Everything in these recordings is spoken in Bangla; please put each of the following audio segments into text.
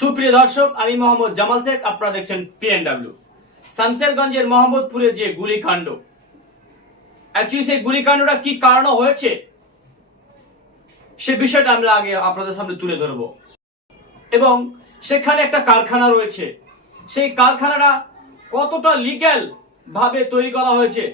সুপ্রিয় দর্শক, আমি মোহাম্মদ জামাল শেখ, আপনারা দেখছেন পিএনডব্লিউ শামসেরগঞ্জের মোহাম্মদপুরে যে গুলিকাণ্ড অ্যাকচুয়ালি সেই গুলিকাণ্ডটা কি কারণে হয়েছে, সে বিষয়টা আমরা আগে আপনাদের সামনে তুলে ধরব। এবং সেখানে একটা কারখানা রয়েছে, সেই কারখানাটা কতটা লিগ্যাল ভাবে তৈরি করা হয়েছে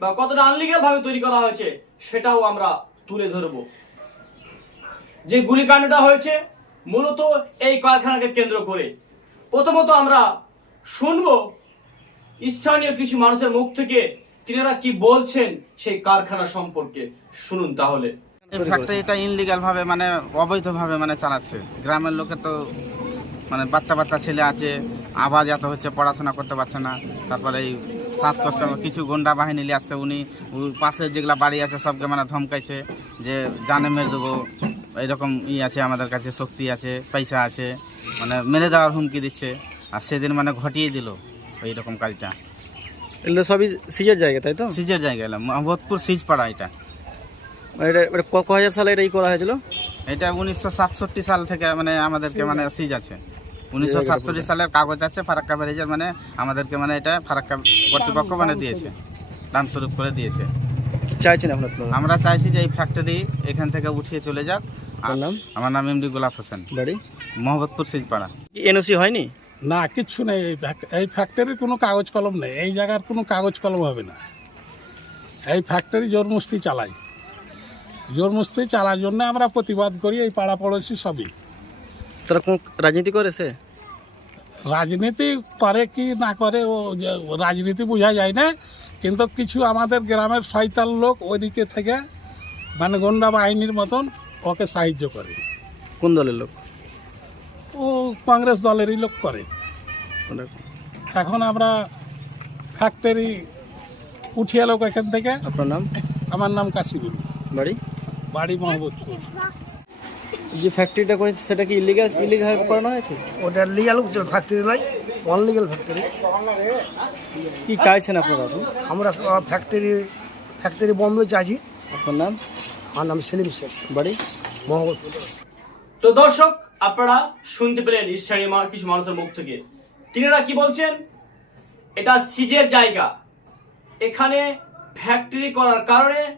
বা কতটা আনলিগ্যাল ভাবে তৈরি করা হয়েছে, সেটাও আমরা তুলে ধরবো। যে গুলিকাণ্ডটা হয়েছে মূলত এই কারখানাকে কেন্দ্র করে। প্রথমত আমরা শুনব, স্থানীয় কিছু মানুষের মুখ থেকে তিনারা কি বলছেন সেই কারখানা সম্পর্কে। শুনুন তাহলে। ফ্যাক্টরিটা ইনলিগাল ভাবে মানে অবৈধ ভাবে মানে চালাচ্ছে। গ্রামের লোকের তো মানে বাচ্চা বাচ্চা ছেলে আছে আওয়াজ এত হচ্ছে, পড়াশোনা করতে পারছে না। তারপরে এই শ্বাসকষ্ট, কিছু গুন্ডা বাহিনী নিয়ে আসছে। উনি পাশে যেগুলা বাড়ি আছে, সবকে মানে ধমকাইছে যে, জানে মেরে দেবো। এইরকম ই আছে আমাদের কাছে শক্তি আছে পয়সা আছে মানে মেরে দেওয়ার হুমকি দিচ্ছে। আর সেদিন মানে ঘটিয়ে দিল ওই রকম কাজটা এগুলো সবই সিজের জায়গা তাই তো? সিজের জায়গা এলাম। মোহাম্মদপুর সিজ পাড়া এটা। এটা এটা ক হাজার সালে এটা ই করা হয়েছিল? এটা উনিশশো সাতষট্টি সাল থেকে মানে আমাদেরকে মানে সিজ আছে। উনিশশো সাতষট্টি সালের কাগজ আছে ফারাক্কা ব্যারেজের মানে আমাদেরকে মানে এটা ফারাক্কা কর্তৃপক্ষ মানে দিয়েছে। দান স্বরূপ করে দিয়েছে। কি চাইছেন আমরা চাইছি যে এই ফ্যাক্টরি এখান থেকে উঠিয়ে চলে যাক। আপনার নাম আমার নাম এমডি গোলাপ হোসেন। বাড়ি মোহাম্মদপুর সিজপাড়া। কি এনওসি হয়নি? না কিচ্ছু নেই। এই ফ্যাক- এই ফ্যাক্টরির কোনো কাগজ কলম নেই। এই জায়গার কোনো কাগজ কলম হবে না। এই ফ্যাক্টরি জোরমস্তি চালাই। জোরমস্তি চালার জন্য আমরা প্রতিবাদ করি এই পাড়া পড়োশি সবই। তারা কোন রাজনীতি করেছে? রাজনীতি করে কি না করে ও যে রাজনীতি বোঝা যায় না। কিন্তু কিছু আমাদের গ্রামের শয়তান লোক ওইদিকে থেকে মানে গন্ডা বাহিনীর মতন ওকে সাহায্য করে। কোন দলের লোক? ও কংগ্রেস দলেরই লোক করে। এখন আমরা ফ্যাক্টরি উঠিয়ে লোক এখান থেকে। আপনার নাম? আমার নাম কাশিবুল। বাড়ি? বাড়ি এই যে ফ্যাক্টরিটা করেছে সেটা কি ইলিগাল ইলিগাল করানো হয়েছে? ওটা লিগাল ফ্যাক্টরি নয় অনলিগাল ফ্যাক্টরি কি চাইছেন আপনারা আমরা সব ফ্যাক্টরি ফ্যাক্টরি বন্ধ চাইছি। আপনার নাম? আমার নাম সেলিম শেখ, বাড়ি মোহাম্মদপুর তো দর্শক, আপনারা শুনতে পেলেন মা- কিছু মানুষের মুখ থেকে। তিনারা কি বলছেন? এটা সিজের জায়গা। এখানে ফ্যাক্টরি করার কারণে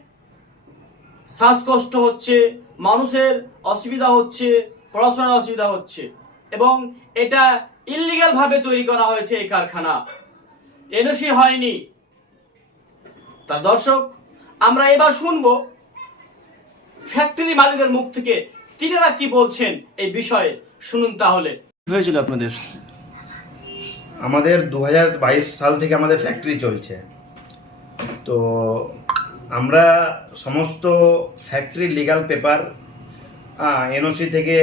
শ্বাসকষ্ট হচ্ছে, মানুষের অসুবিধা হচ্ছে, পড়াশোনার অসুবিধা হচ্ছে, এবং এটা ইলিগাল ভাবে তৈরি করা হয়েছে এই কারখানা। এনওসি হয়নি। তা দর্শক, আমরা এবার শুনব ফ্যাক্টরি মালিকের মুখ থেকে তিনারা কি বলছেন এই বিষয়ে শুনুন তাহলে। হয়েছিল আপনাদের? আমাদের দু হাজার বাইশ সাল থেকে আমাদের ফ্যাক্টরি চলছে। তো আমরা সমস্ত ফ্যাক্টরি লিগাল পেপার এনওসি থেকে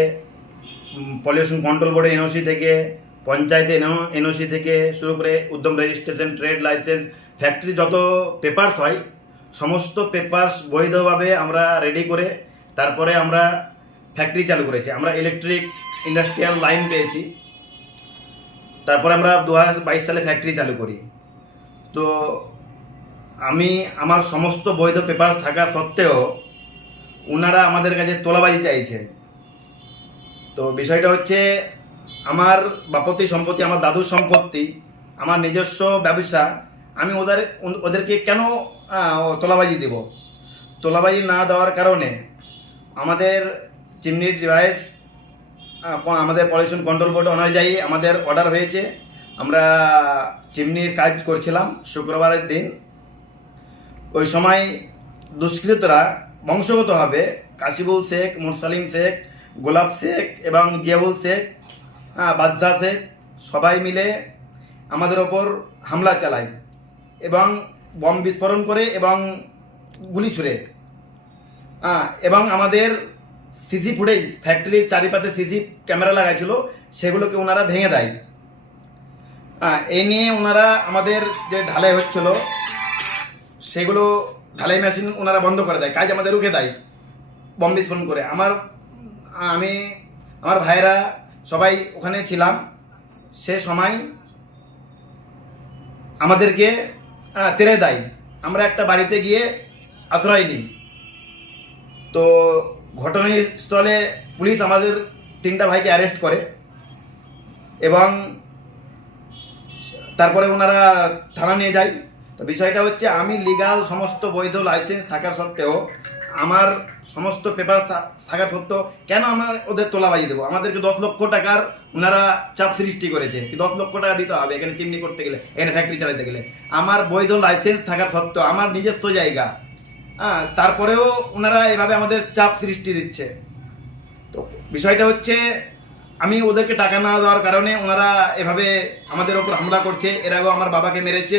পলিউশন কন্ট্রোল বোর্ডের এনওসি থেকে পঞ্চায়েতে এনওসি থেকে শুরু করে Udyam registration trade licence factory যত পেপারস হয় সমস্ত পেপারস বৈধভাবে আমরা রেডি করে তারপরে আমরা ফ্যাক্টরি চালু করেছি। আমরা ইলেকট্রিক ইন্ডাস্ট্রিয়াল লাইন পেয়েছি। তারপরে আমরা দু সালে ফ্যাক্টরি চালু করি। তো আমি, আমার সমস্ত বৈধ পেপার থাকা সত্ত্বেও ওনারা আমাদের কাছে তোলাবাজি চাইছে। তো বিষয়টা হচ্ছে, আমার বাপতি সম্পত্তি, আমার দাদুর সম্পত্তি, আমার নিজস্ব ব্যবসা, আমি ওদের, ওদেরকে কেন আহ, তোলাবাজি দেব। তোলাবাজি না দেওয়ার কারণে আমাদের চিমনির ডিভাইস আমাদের পলিউশন কন্ট্রোল বোর্ড অনুযায়ী আমাদের অর্ডার হয়েছে। আমরা চিমনির কাজ করছিলাম শুক্রবারের দিন। ওই সময় দুষ্কৃতরা বংশগতভাবে কাশিবুল শেখ মুরসালিম শেখ গোলাপ শেখ এবং জিয়াবুল শেখ বাদশাহ শেখ সবাই মিলে আমাদের ওপর হামলা চালায় এবং বম বিস্ফোরণ করে এবং গুলি ছুড়ে। এবং আমাদের সিসি ফুটেজ ফ্যাক্টরির চারিপাশে সিসি ক্যামেরা লাগাইছিল সেগুলোকে ওনারা ভেঙে দেয়। আহ, এই নিয়ে ওনারা আমাদের যে ঢালাই হচ্ছিল সেগুলো ঢালাই মেশিন ওনারা বন্ধ করে দেয় কাজ আমাদের রুখে দেয় বম বিস্ফোরণ করে। আমার আমি আমার ভাইরা সবাই ওখানে ছিলাম সে সময় আমাদেরকে আহ, দাই। দেয় আমরা একটা বাড়িতে গিয়ে আশ্রয় নিই। তো ঘটনাস্থলে পুলিশ আমাদের তিনটা ভাইকে অ্যারেস্ট করে এবং তারপরে ওনারা থানা নিয়ে যায়। তো বিষয়টা হচ্ছে আমি লিগাল সমস্ত বৈধ লাইসেন্স থাকার সত্ত্বেও আমার সমস্ত পেপার থাকা সত্ত্বেও কেন আমার ওদের তোলাবাজি দেবো? আমাদেরকে দশ লক্ষ টাকার ওনারা চাপ সৃষ্টি করেছে। কি দশ লক্ষ টাকা দিতে হবে? এখানে চিমনি করতে গেলে, এখানে ফ্যাক্টরি চালাতে গেলে। আমার বৈধ লাইসেন্স থাকার সত্ত্বেও আমার নিজস্ব জায়গা। হ্যাঁ তারপরেও ওনারা এভাবে আমাদের চাপ সৃষ্টি দিচ্ছে। তো বিষয়টা হচ্ছে, আমি ওদেরকে টাকা না দেওয়ার কারণে ওনারা এভাবে আমাদের ওপর হামলা করছে। এর আগেও আমার বাবাকে মেরেছে।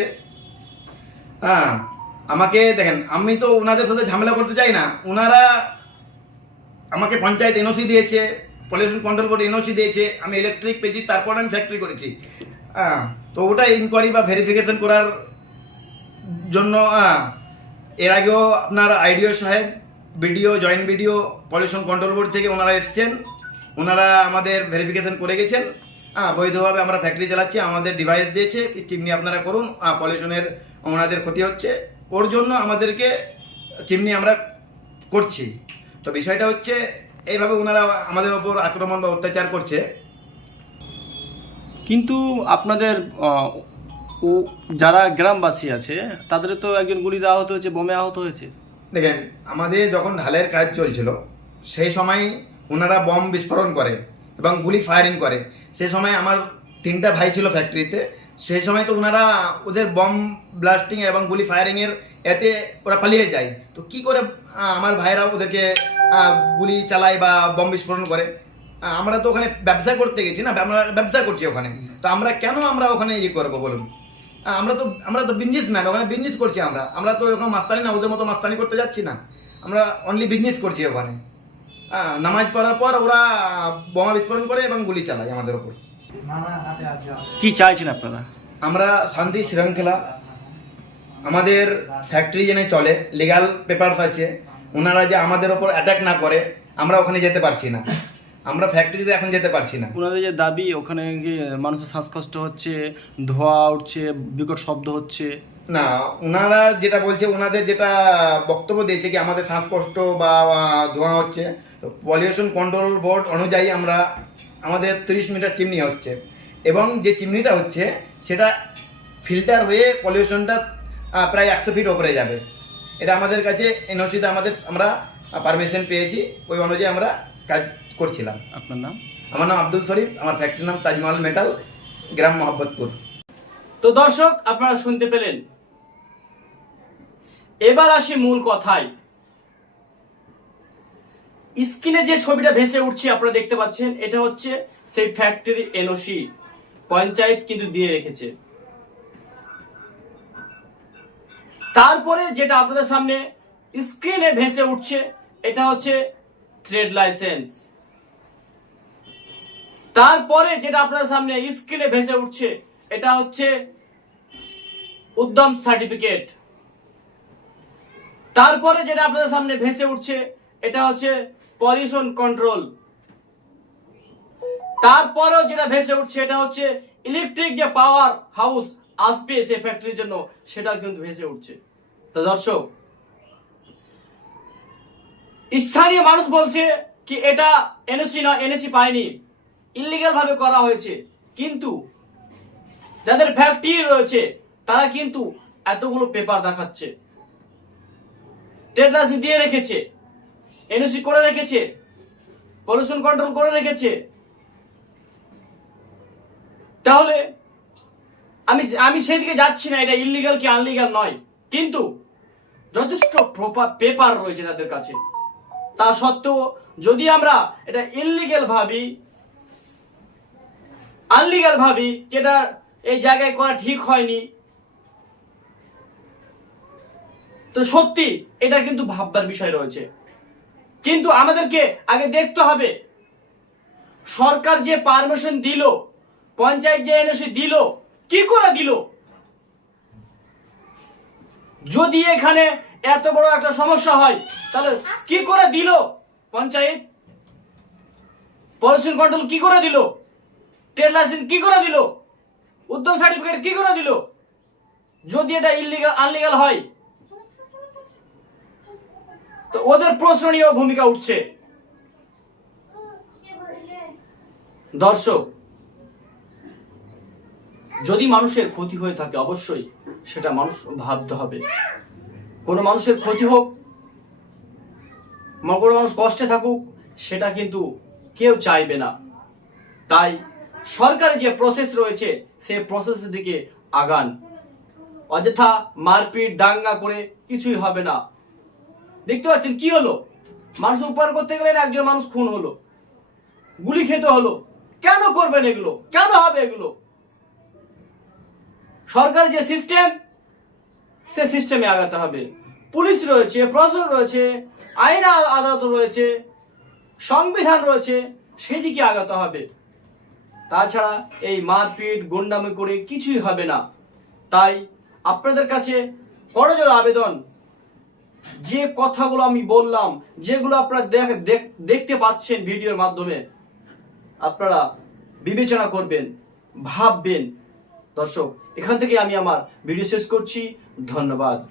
হ্যাঁ আমাকে দেখেন, আমি তো ওনাদের সাথে ঝামেলা করতে চাই না। ওনারা আমাকে পঞ্চায়েত এনওসি দিয়েছে, পলিউশন কন্ট্রোল বোর্ড এনওসি দিয়েছে, আমি ইলেকট্রিক পেয়েছি, তারপর আমি ফ্যাক্টরি করেছি। হ্যাঁ তো ওটা ইনকোয়ারি বা ভেরিফিকেশন করার জন্য এর আগেও আপনার আইডিও সাহেব, BDO joint BDO pollution control board থেকে ওনারা এসছেন। ওনারা আমাদের ভেরিফিকেশন করে গেছেন। হ্যাঁ বৈধভাবে আমরা ফ্যাক্টরি চালাচ্ছি, আমাদের ডিভাইস দিয়েছে চিমনি আপনারা করুন পলিউশনের ওনাদের ক্ষতি হচ্ছে। ওর জন্য আমাদেরকে চিমনি আমরা করছি। তো বিষয়টা হচ্ছে এইভাবে ওনারা আমাদের ওপর আক্রমণ বা অত্যাচার করছে। কিন্তু আপনাদের ও যারা গ্রামবাসী আছে তাদের তো একজন গুলি দেওয়া আহত হয়েছে বোমে আহত হয়েছে। দেখেন আমাদের যখন ঢালের কাজ চলছিল সেই সময় ওনারা বম বিস্ফোরণ করে এবং গুলি ফায়ারিং করে। সেই সময় আমার তিনটা ভাই ছিল ফ্যাক্টরিতে সেই সময় তো ওনারা ওদের বম ব্লাস্টিং এবং গুলি ফায়ারিংয়ের এতে ওরা পালিয়ে যায়। তো কি করে আমার ভাইরা ওদেরকে গুলি চালায় বা বম বিস্ফোরণ করে? আমরা তো ওখানে ব্যবসা করতে গেছি না, আমরা ব্যবসা করছি ওখানে। তো আমরা কেন আমরা ওখানে ইয়ে করব বলুন? আমরা তো আমরা তো বিজনেস ম্যান ওখানে বিজনেস করছি আমরা। আমরা তো ওখানে মাস্তানি না, ওদের মতো মাস্তানি করতে যাচ্ছি না। আমরা অনলি বিজনেস করছি ওখানে। নামাজ পড়ার পর ওরা বোমা বিস্ফোরণ করে এবং গুলি চালায় আমাদের ওপর। কি চাইছেন আপনারা? আমরা শান্তি শৃঙ্খলা আমাদের ফ্যাক্টরি যেন চলে লিগাল পেপারস আছে। ওনারা যে আমাদের ওপর অ্যাটাক না করে আমরা ওখানে যেতে পারছি না। আমরা ফ্যাক্টরিতে এখন যেতে পারছি না। ওনাদের যে দাবি ওখানে গিয়ে মানুষের শ্বাসকষ্ট হচ্ছে ধোঁয়া উঠছে বিকট শব্দ হচ্ছে। না ওনারা যেটা বলছে ওনাদের যেটা বক্তব্য দিয়েছে কি আমাদের শ্বাসকষ্ট বা ধোঁয়া হচ্ছে পলিউশন কন্ট্রোল বোর্ড অনুযায়ী আমরা আমাদের তিরিশ মিটার চিমনি হচ্ছে। এবং যে চিমনিটা হচ্ছে সেটা ফিল্টার হয়ে পলিউশনটা প্রায় একশো ফিট ওপরে যাবে। এটা আমাদের কাছে এনওসিতে আমাদের আমরা পারমিশন পেয়েছি। ওই অনুযায়ী আমরা কাজ করছিলাম। আপনার নাম? আমার নাম আব্দুল শরীফ। আমার ফ্যাক্টরির নাম তাজমহল মেটাল গ্রাম মোহাম্মদপুর তো দর্শক আপনারা শুনতে পেলেন। এবার আসি মূল কথায়। স্ক্রিনে যে ছবিটা ভেসে উঠছে, আপনারা দেখতে পাচ্ছেন, এটা হচ্ছে সেই ফ্যাক্টরি এনওসি পঞ্চায়েত কিন্তু দিয়ে রেখেছে। তারপরে যেটা আপনাদের সামনে স্ক্রিনে ভেসে উঠছে, এটা হচ্ছে ট্রেড লাইসেন্স তারপরে যেটা আপনাদের সামনে স্ক্রিনে ভেসে উঠছে, এটা হচ্ছে উদ্যম সার্টিফিকেট তারপরে যেটা আপনাদের সামনে ভেসে উঠছে, এটা হচ্ছে পলিউশন কন্ট্রোল তারপরেও যেটা ভেসে উঠছে, এটা হচ্ছে ইলেকট্রিক যে পাওয়ার হাউস আসবে সে ফ্যাক্টরির জন্য সেটা কিন্তু ভেসে উঠছে। তো দর্শক, স্থানীয় মানুষ বলছে কি এটা এনএসি না এনএসি পায়নি। ইলিগাল ভাবে করা হয়েছে। কিন্তু যাদের ফ্যাক্টরি রয়েছে, তারা কিন্তু এতগুলো পেপার দেখাচ্ছে। ট্রেড দিয়ে রেখেছে। এনওসি করে রেখেছে। পলিউশন কন্ট্রোল করে রেখেছে। তাহলে আমি আমি সেদিকে যাচ্ছি না, এটা ইলিগাল কি আনলিগাল নয়। কিন্তু যথেষ্ট পেপার রয়েছে তাদের কাছে। তা সত্ত্বেও যদি আমরা এটা ইলিগাল ভাবি আনলিগাল ভাবি, যেটা এই জায়গায় করা ঠিক হয়নি, তো সত্যি এটা কিন্তু ভাববার বিষয় রয়েছে। কিন্তু আমাদেরকে আগে দেখতে হবে। সরকার যে পারমিশন দিল, পঞ্চায়েত যে এনওসি দিল, কি করে দিল? যদি এখানে এত বড় একটা সমস্যা হয়, তাহলে কি করে দিল পঞ্চায়েত? পলিউশন কন্ট্রোল কি করে দিল? ট্রেড লাইসেন্স কি করে দিল? উদ্যম সার্টিফিকেট কি করে দিল? যদি এটা ইলিগাল আনলিগাল হয় তো ওদের প্রশ্ননীয় ভূমিকা উঠছে। দর্শক, যদি মানুষের ক্ষতি হয়ে থাকে, অবশ্যই সেটা মানুষ ভাবতে হবে। কোনো মানুষের ক্ষতি হোক কোনো মানুষ কষ্টে থাকুক, সেটা কিন্তু কেউ চাইবে না। তাই সরকারের যে প্রসেস রয়েছে, সেই প্রসেসের দিকে আগান। অযথা মারপিট, দাঙ্গা করে কিছুই হবে না। দেখতে পাচ্ছেন কি হলো? মানুষ উপকার করতে গেলেন, একজন মানুষ খুন হলো। গুলি খেতে হলো। কেন করবেন এগুলো? কেন হবে এগুলো? সরকার যে সিস্টেম সে সিস্টেমে আগাতে হবে। পুলিশ রয়েছে, প্রশাসন রয়েছে, আইন আদালত রয়েছে, সংবিধান রয়েছে সেই দিকে আগাতে হবে। তাছাড়া এই মারপিট, গুন্ডামি করে কিছুই হবে না। তাই আপনাদের কাছে করজোর আবেদন। যে কথাগুলো আমি বললাম, যেগুলো আপনারা দেখ- দেখ- দেখতে পাচ্ছেন ভিডিওর মাধ্যমে, আপনারা বিবেচনা করবেন, ভাববেন। দর্শক, এখান থেকে আমি আমার ভিডিও শেষ করছি। ধন্যবাদ।